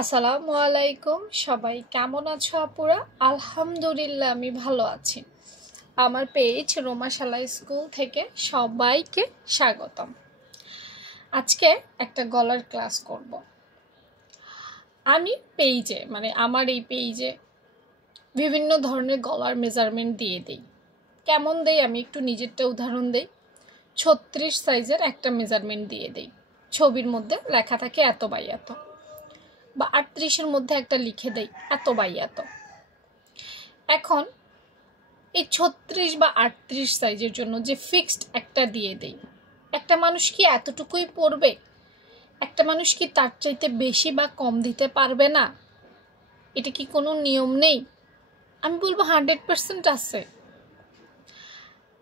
আসসালামু আলাইকুম। সবাই কেমন আছো আপুরা? আলহামদুলিল্লাহ আমি ভালো আছি। আমার পেজ রোমাশালা স্কুল থেকে সবাইকে স্বাগতম। আজকে একটা গলার ক্লাস করব। আমি পেজে আমার এই পেজে বিভিন্ন ধরনের গলার মেজারমেন্ট দিয়ে দিই। কেমন দেই আমি একটু নিজেরটা উদাহরণ দেই। 36 সাইজের একটা মেজারমেন্ট দিয়ে দিই। ছবির মধ্যে লেখা থাকে এত বাই এত, বা 38-এর মধ্যে একটা লিখে দেই এত বাই এত। এখন এই 36 বা 38 সাইজের জন্য যে ফিক্সড একটা দিয়ে দেই, একটা মানুষ কি এতটুকুই পরবে? একটা মানুষ কি তার চাইতে বেশি বা কম দিতে পারবে না? এটা কি কোনো নিয়ম নেই? আমি বলবো 100% আছে।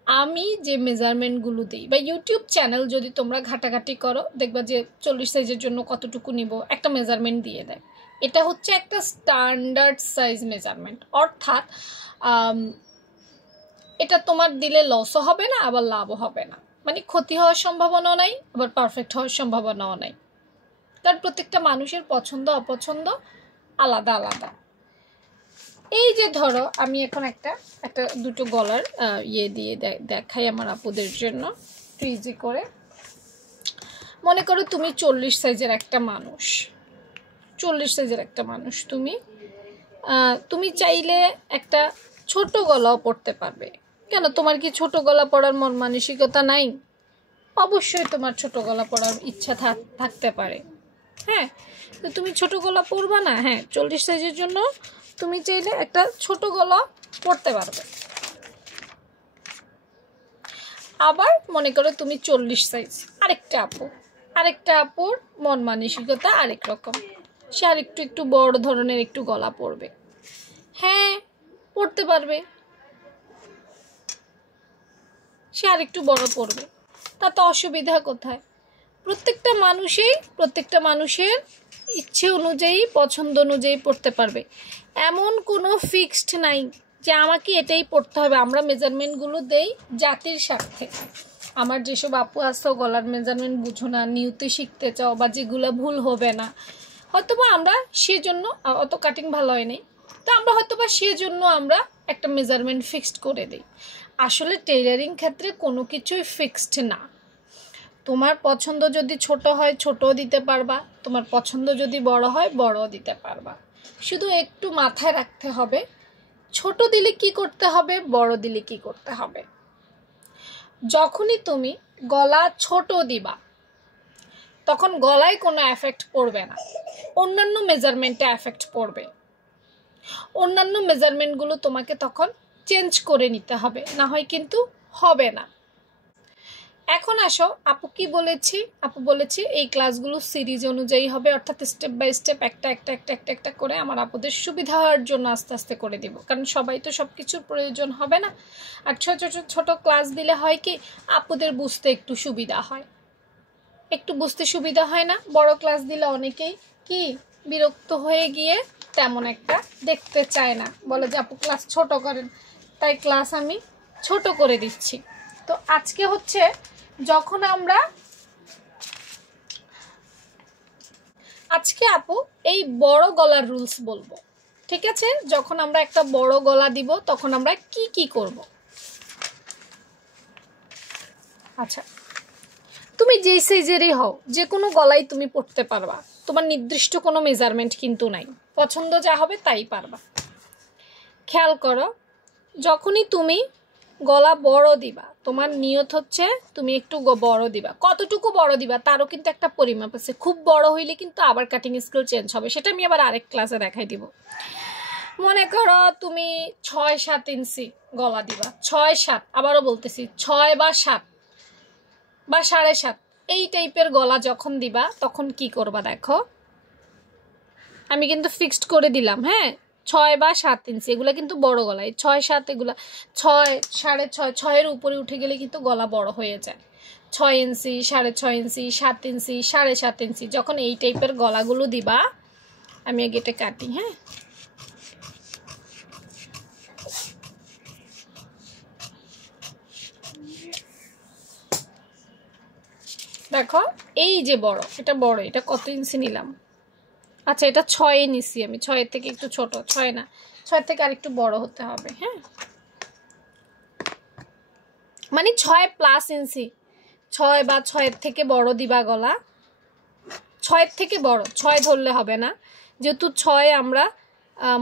আমি যে মেজারমেন্টগুলো দিই, বা ইউটিউব চ্যানেল যদি তোমরা ঘাটাঘাটি করো দেখবা যে 40 সাইজের জন্য কতটুকু নিব একটা মেজারমেন্ট দিয়ে দেয়। এটা হচ্ছে একটা স্ট্যান্ডার্ড সাইজ মেজারমেন্ট, অর্থাৎ এটা তোমার দিলে লসও হবে না আবার লাভও হবে না, ক্ষতি হওয়ার সম্ভাবনাও নাই আবার পারফেক্ট হওয়ার সম্ভাবনাও নাই। কারণ প্রত্যেকটা মানুষের পছন্দ অপছন্দ আলাদা আলাদা। এই যে ধরো আমি এখন একটা দুটো গলার দিয়ে দেখাই আমার আপুদের জন্য ইজি করে। মনে করো তুমি 40 সাইজের একটা মানুষ, 40 সাইজের একটা মানুষ, তুমি চাইলে একটা ছোট গলাও পরতে পারবে। কেন, তোমার কি ছোট গলা পরার মন মানসিকতা নাই? অবশ্যই তোমার ছোট গলা পরার ইচ্ছা থাকতে পারে। হ্যাঁ, তো তুমি ছোট গলা পরবা না? হ্যাঁ, 40 সাইজের জন্য তুমি চাইলে একটা ছোট গলা পরতে পারবে। আবার মনে করো তুমি 40 সাইজ, আরেকটা আপুর মন মানসিকতা আরেক রকম, সে একটু বড় ধরনের একটু গলা পরবে। হ্যাঁ, পরতে পারবে, সে আরেকটু বড় পরবে, তাতে অসুবিধা কোথায়? প্রত্যেকটা মানুষের ইচ্ছে অনুযায়ী পছন্দ অনুযায়ী পড়তে পারবে। এমন কোনো ফিক্সড নাই যে আমাকে এটাই পড়তে হবে। আমরা মেজারমেন্টগুলো দেই জাতির স্বার্থে। আমার যেসব আপু আসো গলার মেজারমেন্ট বুঝো না, নিউতে শিখতে চাও, বা যেগুলো ভুল হবে না, হয়তোবা আমরা সেজন্য অত কাটিং ভালো হয়নি, তো আমরা হয়তোবা সেজন্য আমরা একটা মেজারমেন্ট ফিক্সড করে দিই। আসলে টেইলারিং ক্ষেত্রে কোনো কিছুই ফিক্সড না। তোমার পছন্দ যদি ছোট হয় ছোটও দিতে পারবা, তোমার পছন্দ যদি বড় হয় বড়ও দিতে পারবা। শুধু একটু মাথায় রাখতে হবে ছোট দিলে কি করতে হবে, বড় দিলে কি করতে হবে। যখনই তুমি গলা ছোট দিবা তখন গলায় কোনো এফেক্ট পড়বে না, অন্যান্য মেজারমেন্টে এফেক্ট পড়বে। অন্যান্য মেজারমেন্টগুলো তোমাকে তখন চেঞ্জ করে নিতে হবে, না হয় কিন্তু হবে না। এখন আসো, আপু বলেছি এই ক্লাসগুলো সিরিজ অনুযায়ী হবে, অর্থাৎ স্টেপ বাই স্টেপ একটা করে আমার আপুদের সুবিধার জন্য আস্তে আস্তে করে দিব। কারণ সবাই তো সব কিছুর প্রয়োজন হবে না। আর ছোট ক্লাস দিলে হয় কি, আপুদের বুঝতে একটু সুবিধা হয় না। বড় ক্লাস দিলে অনেকেই কি বিরক্ত হয়ে গিয়ে তেমন একটা দেখতে চায় না, বলে যে আপু ক্লাস ছোট করেন। তাই ক্লাস আমি ছোট করে দিচ্ছি। তো আজকে হচ্ছে আজকে আপু এই বড় গলার রুলস বলবো, ঠিক আছে? যখন আমরা একটা বড় গলা দিব তখন আমরা কি করব। আচ্ছা, তুমি যেই সাইজেরই হও যে কোনো গলাই তুমি পরতে পারবা, তোমার নির্দিষ্ট কোনো মেজারমেন্ট কিন্তু নাই, পছন্দ যা হবে তাই পারবা। খেয়াল করো, যখনই তুমি গলা বড় দিবা তোমার নিয়ত হচ্ছে তুমি একটু বড় দিবা। কতটুকু বড় দিবা তারও কিন্তু একটা পরিমাপ আছে। খুব বড় হইলে কিন্তু আবার কাটিং স্কেল চেঞ্জ হবে, সেটা আমি আবার আরেক ক্লাসে দেখাই দিব। মনে করো তুমি 6-7 ইঞ্চি গলা দিবা, 6-7, আবারও বলতেছি 6 বা 7 বা 7.5, এই টাইপের গলা যখন দিবা তখন কি করবা দেখো, আমি কিন্তু ফিক্সড করে দিলাম। হ্যাঁ, 6 বা 7 ইঞ্চি এগুলো কিন্তু বড় গলা। 6-7 এগুলা 6, 6.5, 6-এর উপরে উঠে গেলে কিন্তু গলা বড় হয়ে যায়। 6 ইঞ্চি, 6.5 ইঞ্চি, 7 ইঞ্চি, 7.5 ইঞ্চি যখন এই টাইপের গলাগুলো দিবা, আমি আগে এটা কাটি। হ্যাঁ, দেখো এই যে বড়, এটা কত ইঞ্চি নিলাম, আচ্ছা এটা 6 নিছি আমি, 6 থেকে একটু ছোট, 6 না 6 থেকে আরেকটু বড় হতে হবে। হ্যাঁ মানে 6+ ইঞ্চি, 6 বা 6 থেকে বড় দিবা গলা, 6 থেকে বড়, 6 ধরলে হবে না, যেহেতু 6 আমরা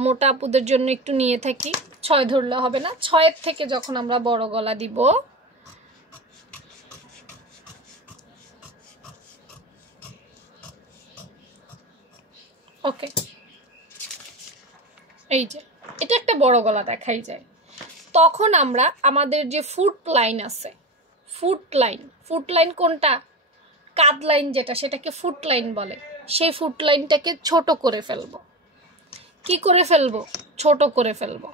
মোটা আপুদের জন্য একটু নিয়ে থাকি, 6 ধরলে হবে না, 6 থেকে যখন আমরা বড় গলা দিব ওকে। এই যে এটা একটা বড় গলা দেখাই যায়, তখন আমরা আমাদের যে ফুট লাইন আছে, ফুট লাইন কোনটা, কাঁধ লাইন যেটা, সেটাকে ফুট লাইন বলে, সেই ফুট লাইনটাকে ছোট করে ফেলবো। কি করে ফেলবো? ছোট করে ফেলবো।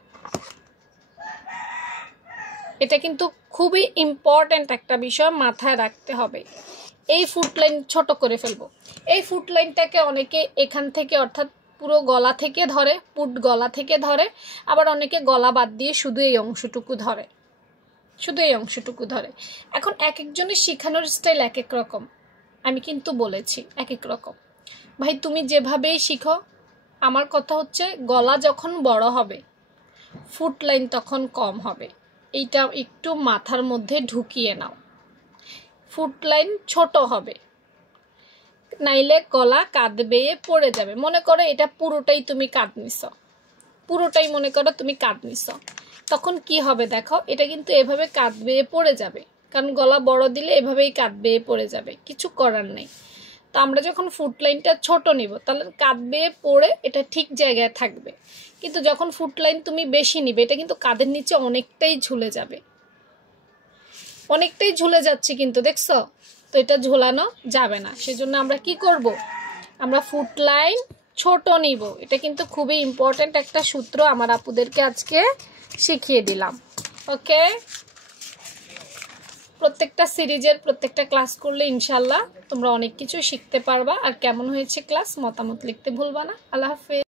এটা কিন্তু খুবই ইম্পর্ট্যান্ট একটা বিষয়, মাথায় রাখতে হবে। এই ফুট লাইন ছোট করে ফেলবো। এই ফুট লাইনটাকে অনেকে এখান থেকে অর্থাৎ পুরো গলা থেকে ধরে, পুট গলা থেকে ধরে, আবার অনেকে গলা বাদ দিয়ে শুধু এই অংশটুকু ধরে, শুধু এই অংশটুকু ধরে। এখন এক একজনের শেখানোর স্টাইল এক এক রকম, আমি কিন্তু বলেছি এক এক রকম। ভাই তুমি যেভাবেই শিখো, আমার কথা হচ্ছে গলা যখন বড় হবে ফুট লাইন তখন কম হবে, এইটা একটু মাথার মধ্যে ঢুকিয়ে নাও। ফুট লাইন ছোট হবে, নাইলে গলা কাঁধ বেয়ে পড়ে যাবে। মনে করো এটা পুরোটাই তুমি কাঁধ নিছ, পুরোটাই মনে করো তুমি কাঁধ নিছ, তখন কি হবে দেখো, এটা কিন্তু এভাবে কাঁধ বেয়ে পড়ে যাবে, কারণ গলা বড় দিলে এভাবেই কাঁধ বেয়ে পড়ে যাবে, কিছু করার নেই। তো আমরা যখন ফুট লাইনটা ছোট নিব তাহলে কাঁধ বেয়ে পড়ে এটা ঠিক জায়গায় থাকবে, কিন্তু যখন ফুট লাইন তুমি বেশি নিবে এটা কিন্তু কাঁধের নিচে অনেকটাই ঝুলে যাবে, অনেকটাই ঝুলে যাচ্ছে কিন্তু দেখছো, তো এটা ঝোলানো যাবে না। সেজন্য আমরা কি করব, আমরা ফুট লাইন ছোট নিব। এটা কিন্তু খুবই ইম্পর্ট্যান্ট একটা সূত্র, আমার আপুদেরকে আজকে শিখিয়ে দিলাম। ওকে, প্রত্যেকটা সিরিজের প্রত্যেকটা ক্লাস করলে ইনশাল্লাহ তোমরা অনেক কিছু শিখতে পারবা। আর কেমন হয়েছে ক্লাস মতামত লিখতে ভুলবা না। আল্লাহ হাফেজ।